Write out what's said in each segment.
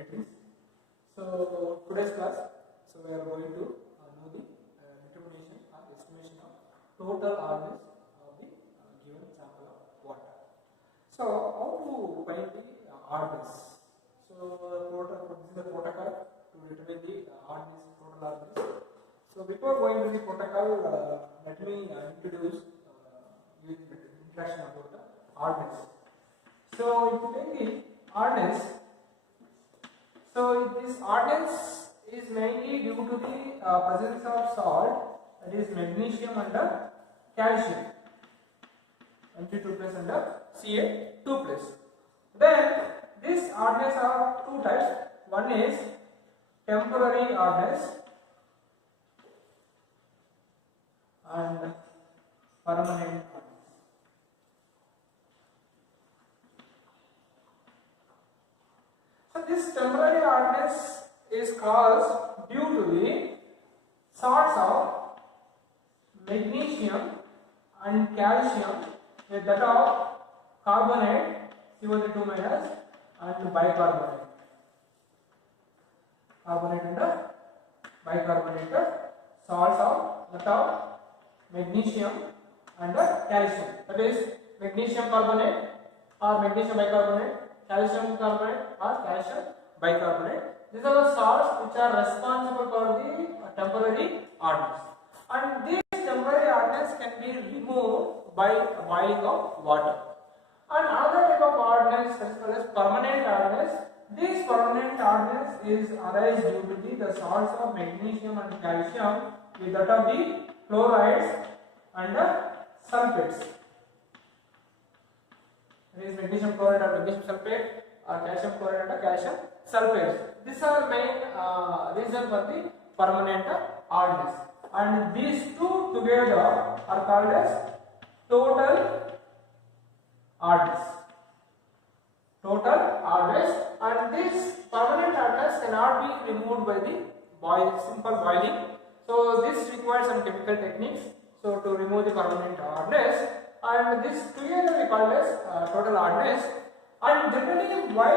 it is. So today's class, so we are going to know the determination or estimation of total hardness of the given sample of water. So how to find the hardness? So this is the protocol to determine the hardness, total hardness. So before going to the protocol, let me introduce introduction about the hardness. So if you take the hardness, so this hardness is mainly due to the presence of salt, that is magnesium and calcium, Mg2 plus and Ca2 plus. Then this hardness are two types. One is temporary hardness and permanent hardness. So this temporary hardness is caused due to the salts of magnesium and calcium with that of carbonate CO2 minus and bicarbonate. Carbonate and bicarbonate salts of that of magnesium and calcium. That is magnesium carbonate or magnesium bicarbonate, calcium carbonate or calcium bicarbonate. These are the salts which are responsible for the temporary hardness, and this temporary hardness can be removed by boiling of water. And another type of hardness is called as permanent hardness. This permanent hardness is arise due to the salts of magnesium and calcium with that of the chlorides and sulfates. There is magnesium chloride or magnesium sulfate or calcium chloride and calcium sulfates. These are main reason for the permanent hardness, and these two together are called as total hardness. Total hardness, and this permanent hardness cannot be removed by the simple boiling. So this requires some chemical techniques. So to remove the permanent hardness, and this together we call as total hardness. And generally, why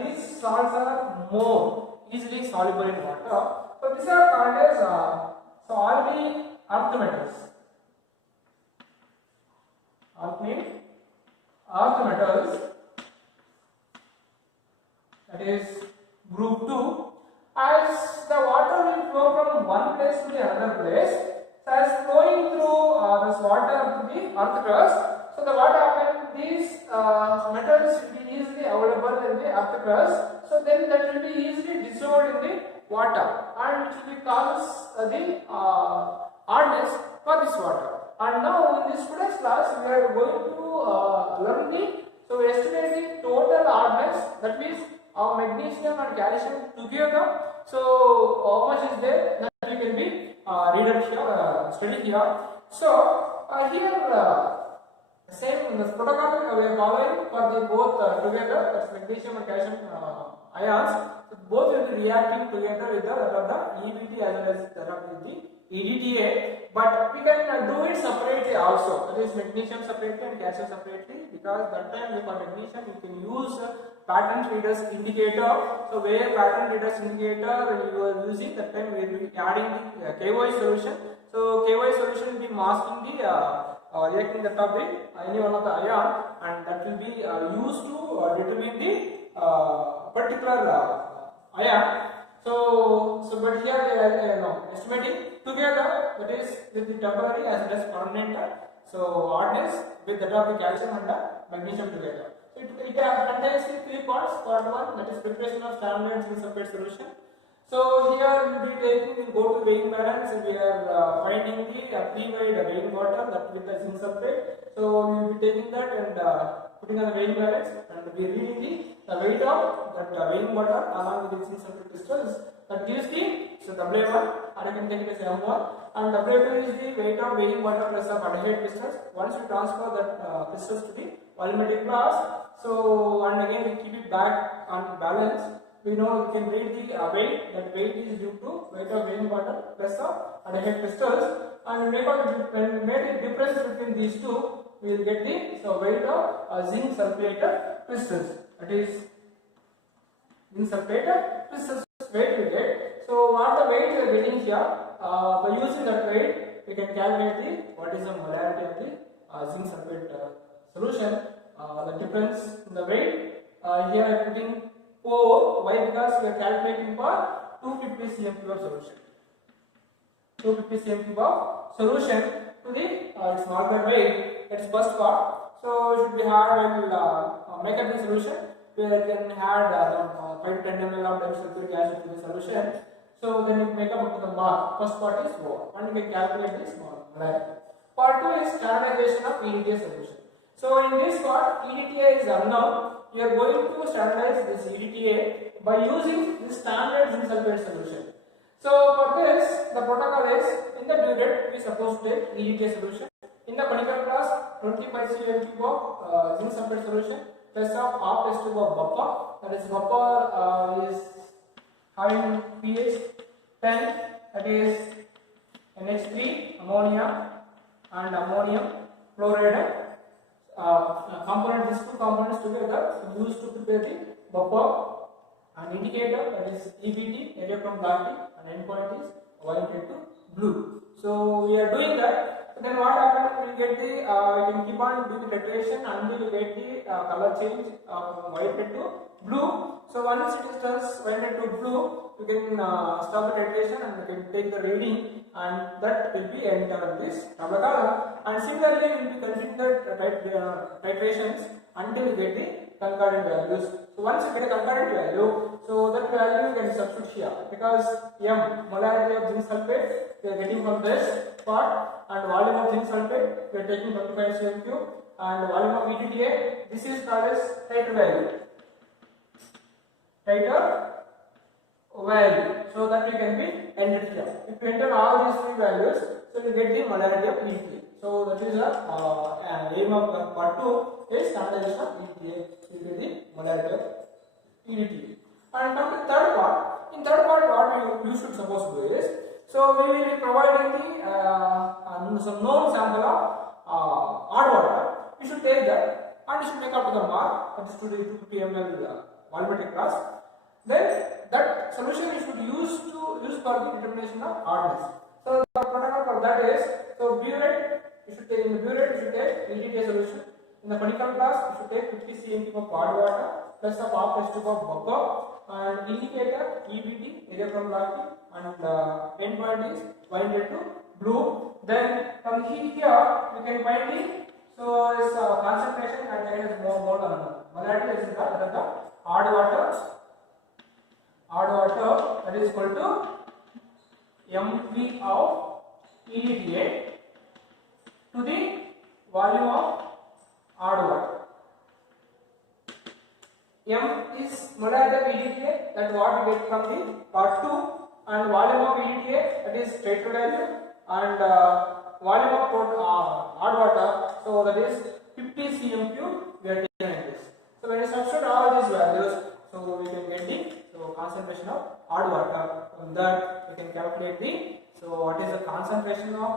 these salts are more easily soluble in water? So these are called as alkali earth metals. Alkali earth metals, that is group 2. As the water will flow from one place to the another place, so as flowing through this water to the earth crust, so the what happens, these metals will be easily available in the earth crust, so then that will be easily dissolved in the water, and it will cause the hardness for this water. And now in this today's class we are going to learn the, so estimate the total hardness, that means of magnesium and calcium together. So how much is there, that we can be study here. So here same this protocol we are following for the both together, that's magnesium and calcium ions. So both will be reacting together with the EBT as well as the EDTA, but we can do it separately also. That is magnesium separately and calcium separately, because that time for magnesium you can use pattern readers indicator. So where pattern readers indicator you are using, that time we will be adding the KY solution. So KY solution will be masking the reacting the top with any one of the ion, and that will be used to determine the particular ion. So but here we are estimating together, that is with the temporary as well as permanent hardness with that of the calcium and magnesium together. So it contains three parts. Part 1, that is preparation of standard zinc sulfate solution. So here we will be taking, we go to weighing balance, and we are finding the pre-weighed weighing water, that with the zinc sulfate. So we will be taking that and putting on the weighing balance, and we are reading the weight of that weighing water along with the zinc sulfate crystals. That gives the, so W1, and I can take it as M1, and W2 is the weight of weighing water plus of aldehyde crystals. Once we transfer that crystals to the volumetric class, so and again we keep it back on balance, we know we can read the weight. That weight is due to weight of weighing water plus of aldehyde crystals, and when we make the difference between these two, we will get the weight of zinc sulfate crystals. That is zinc sulfate, this is weight we get. So what the weight we are getting here, by using that weight we can calculate the what is the molarity of the zinc sulfate solution. The difference in the weight, here I am putting 4. Why? Because we are calculating for 250 cm cube of solution. 250 cm cube of solution to the small weight. That is first part. So should we have make up the solution. We can add 5 to 10 ml of disulfuric acid to the solution. So then you make up to the mark. First part is 4, and you can calculate this molarity. Part 2 is standardization of EDTA solution. So in this part, EDTA is unknown. We are going to standardize this EDTA by using the standard zinc sulfate solution. So for this, the protocol is in the burette we are supposed to take EDTA solution. In the conical class, 25 cm cube of zinc sulfate solution plus of half test tube of buffer. That is buffer is having pH 10. That is NH3 ammonia and ammonium chloride. Component, these two components together used to prepare the buffer. An indicator, that is EBT, area from black tea, and endpoint is white to blue. So we are doing that. So then what happens? We get the we can keep on doing the titration until we get the color change from white to blue. So once it is turns white to blue, we can stop the titration and we can take the reading, and that will be enter this tablet column. And similarly, we will be continuing the titrations until we get the concurrent values. So once you get a concurrent value, so that value you can substitute here, because M molarity of zinc sulfate we are getting from this part, and volume of zinc sulfate we are taking 25 cm cube, and volume of EDTA, this is called as titer value. Titer value. So that we can be entered here. If you enter all these three values, so you get the molarity of EDTA. So that is the aim of the part 2 is standardization of EDTA. You get the molarity of EDTA. And come to third part. In third part, what you should suppose to do is, so we will be providing the some known sample of odd water. You should take that and you should make up to the mark, that is 250 ml volumetric class. Then that solution you should use for the determination of hardness. So the protocol for that is, so burette you should take, in the burette you should take EDTA solution. In the conical class you should take 50 cm cube of hard water plus a half test tube of buffer, and indicator EBT, area from black tea, and endpoint is white to blue. Then from here you can find the, so its concentration and kind of more molarity is the hard water that is equal to mv of EDTA to the volume of hard water. M is molarity of EDTA, that what we get from the part 2, and volume of EDTA, that is titer value, and volume of hard water, so that is 50 cm cube we are taking like this. So when you substitute all these values, so we can get the concentration of hard water. From that we can calculate the, so what is the concentration of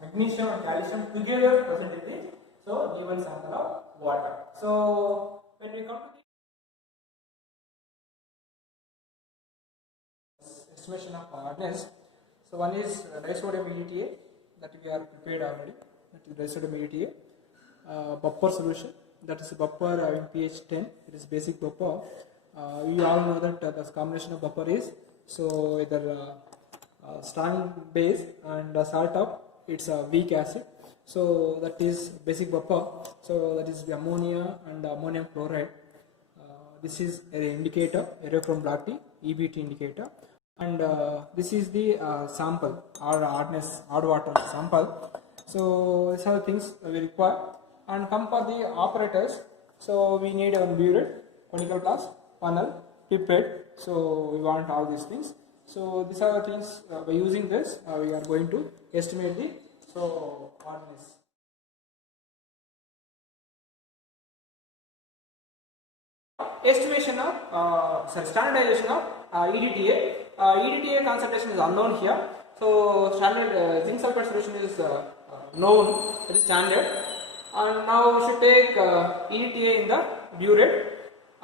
magnesium and calcium together present in the given sample of water. So when we come to the estimation of hardness, so one is disodium EDTA that we are prepared already, that is disodium EDTA. Buffer solution, that is buffer having pH 10, it is basic buffer. You all know that the combination of buffer is, so either strong base and salt of its weak acid. So that is basic buffer. So that is the ammonia and ammonium chloride. This is an indicator, area from black tea, EBT indicator, and this is the sample or hardness, hard water sample. So these are the things we require. And come for the operators. So we need a burette, conical glass, funnel, pipette. So we want all these things. So these are the things. By using this, we are going to estimate the hardness. Estimation of standardization of EDTA. EDTA concentration is unknown here. So standard zinc sulfate solution is known. It is standard. And now we should take EDTA in the burette,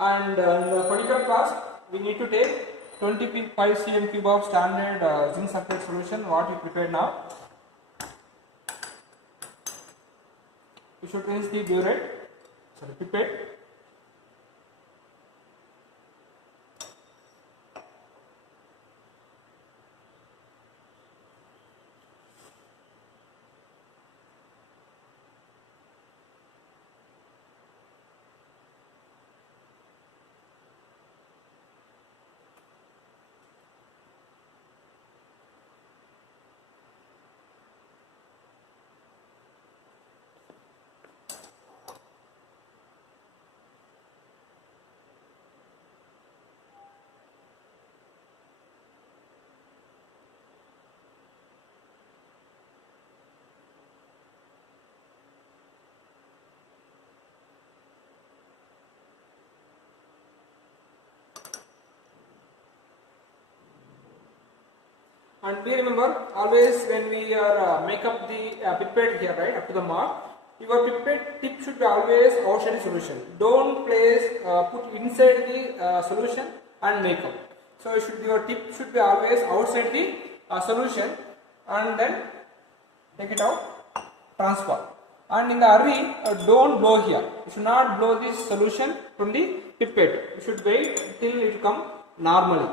and in the particular class we need to take 25 cm cube of standard zinc sulfate solution what we prepared now. We should rinse the pipette. And we remember always when we are make up the pipette here, right, up to the mark, your pipette tip should be always outside the solution. Don't place put inside the solution and make up. So your tip should be always outside the solution and then take it out, transfer. And in the hurry, don't blow here. You should not blow this solution from the pipette. You should wait till it come normally.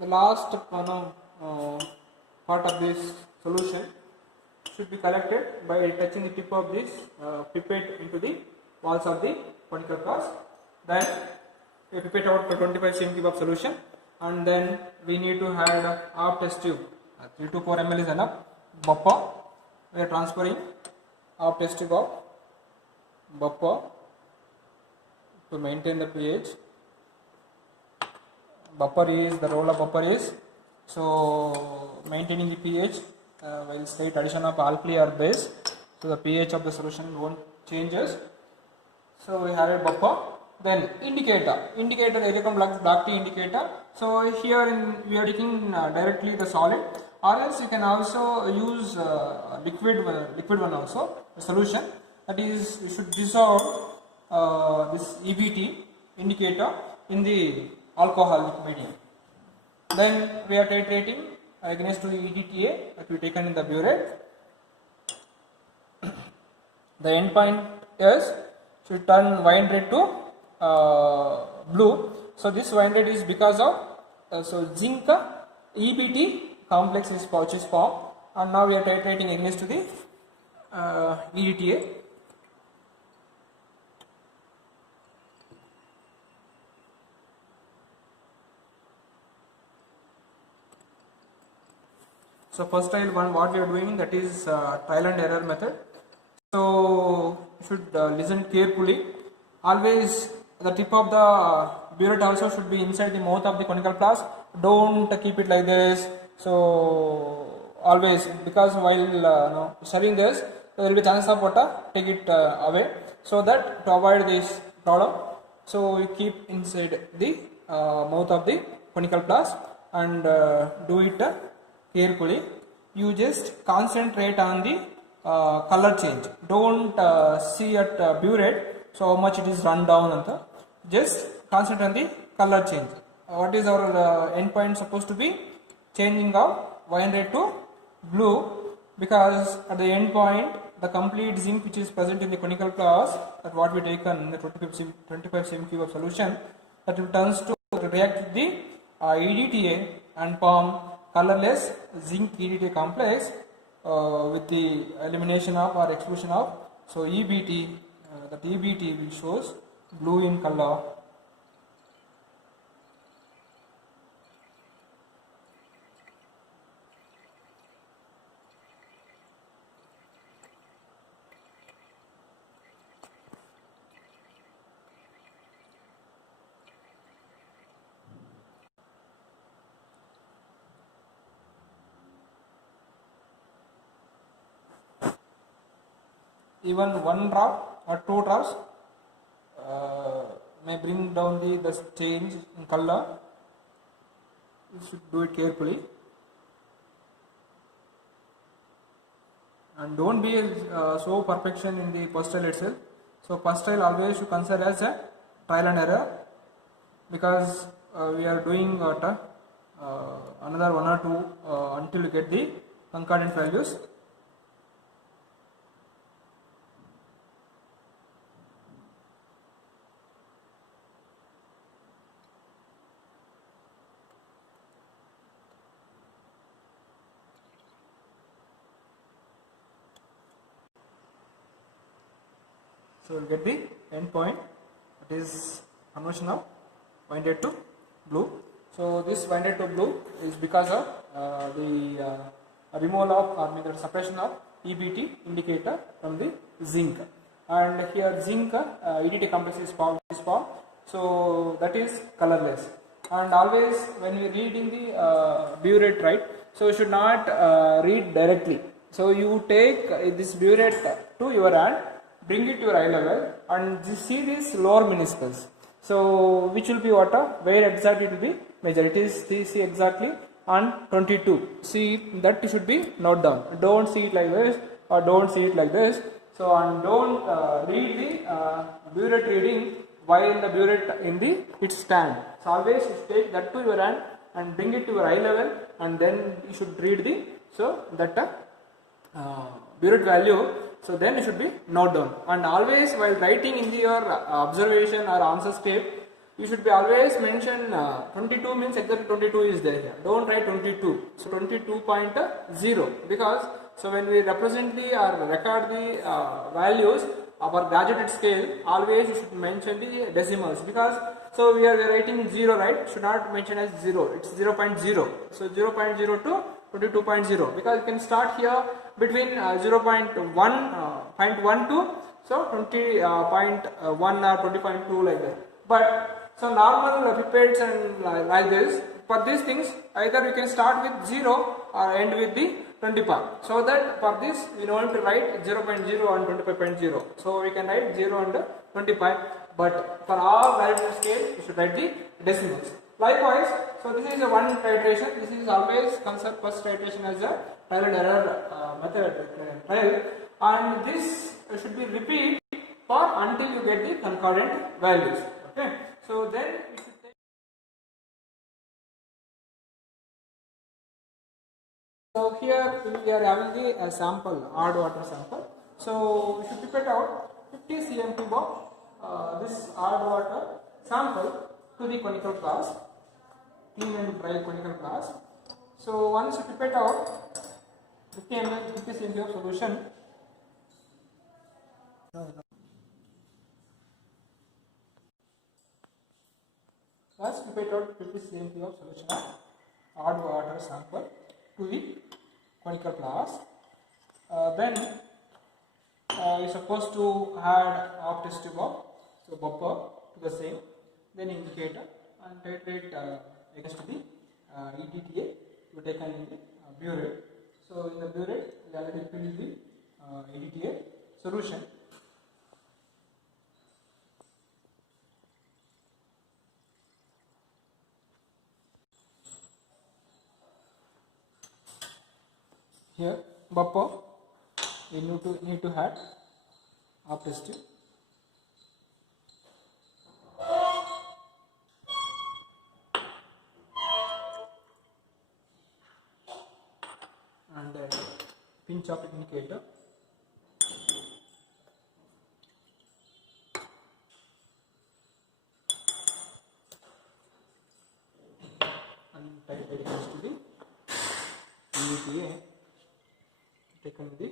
The last part of this solution should be collected by touching the tip of this pipette into the walls of the particular glass. Then we pipette out for 25 cm cube of solution, and then we need to add half test tube. 3 to 4 ml is enough. Buffer. We are transferring half test tube of buffer to maintain the pH. The role of buffer is so maintaining the pH while slight addition of alkali or base, so the pH of the solution won't changes. So we have a buffer. Then indicator Ericum black tea indicator. So here we are taking directly the solid, or else you can also use liquid one also, a solution, that is you should dissolve this EBT indicator in the alcoholic medium. Then we are titrating against to the EDTA that we taken in the burette. The end point is should turn wine red to blue. So this wine red is because of so zinc EBT complex is pouches formed, and now we are titrating against to the EDTA. So first trial one, what we are doing, that is trial and error method. So you should listen carefully. Always the tip of the burette also should be inside the mouth of the conical flask. Don't keep it like this. So always, because while serving this, there will be chance of water, take it away. So that to avoid this problem, so you keep inside the mouth of the conical flask and do it carefully. You just concentrate on the color change. Don't see at burette so how much it is run down and just concentrate on the color change. What is our end point supposed to be? Changing of wine red to blue, because at the end point the complete zinc which is present in the conical flask, that what we taken in the 25 cm cube of solution, that will turns to react with the EDTA and form colorless zinc EDTA complex with the elimination of or exclusion of so EBT. That EBT will shows blue in color. even one drop or two drops may bring down the change in color. You should do it carefully and don't be so perfection in the first trial itself. So first trial always you consider as a trial and error, because we are doing another one or two until you get the concordant values. So we'll get the end point, it is conversion of winded to blue. So this winded to blue is because of the removal of or maybe suppression of EBT indicator from the zinc, and here zinc EDT complex is formed, so that is colorless. And always when we reading the burette, right, so you should not read directly. So you take this burette to your hand, bring it to your eye level and see this lower meniscus. So which will be what? Where exactly it will be measured? It is see exactly on 22. See that should be note down. Don't see it like this or don't see it like this. So and don't read the burette reading while the burette in the its stand. So always take that to your hand and bring it to your eye level, and then you should read the that burette value. So then it should be note down, and always while writing in your observation or answer script, you should be always mention 22 means exactly 22 is there here. Don't write 22. So 22.0, because so when we represent the or record the values of our graduated scale, always you should mention the decimals, because so we are writing 0, right? Should not mention as 0. It's 0.0. So 0.0 to 22.0, because you can start here between 0.1 to so 20.1 or 20.2 like that. But so normal pipettes and like this, for these things either you can start with 0 or end with the 20 part. So that for this we want to write 0.0 and 25.0. So we can write 0 and 25. But for all value scale, you should write the decimals. Likewise, so this is a one titration. This is always considered first titration as a trial and error method trial, and this should be repeat for until you get the concordant values. Okay, so then you should take. So here we are having the sample, hard water sample. So you should pipette out 50 cm cube of this hard water sample to the conical flask, clean and dry conical flask. So once you pipette out 50 ml 50 cm of solution, once pipette out 50 cm of solution of hard water sample to the conical flask, then you are supposed to add half test tube of buffer to the same, then indicator, and titrate against the EDTA to take in the burette. So in the burette we already filled the EDTA solution. Here buffer we need to add half test tube. And pinch of indicator, and titrate against the EDTA taken the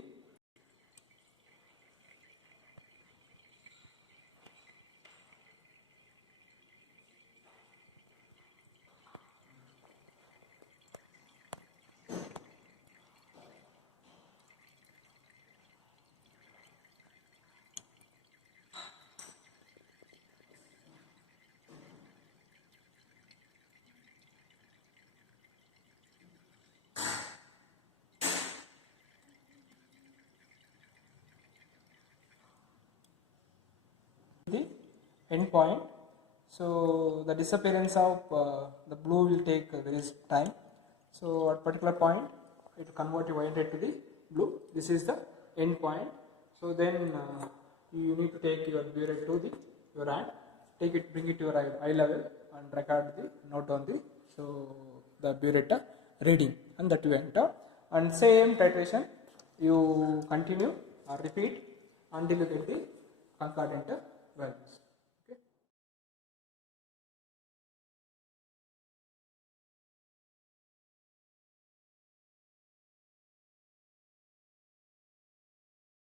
end point. So the disappearance of the blue will take very time. So at particular point it will convert your violet to the blue. This is the end point. So then you need to take your burette to the your hand, take it, bring it to your eye level and record the note on the the burette reading, and that you enter. And same titration you continue or repeat until you get the concordant values.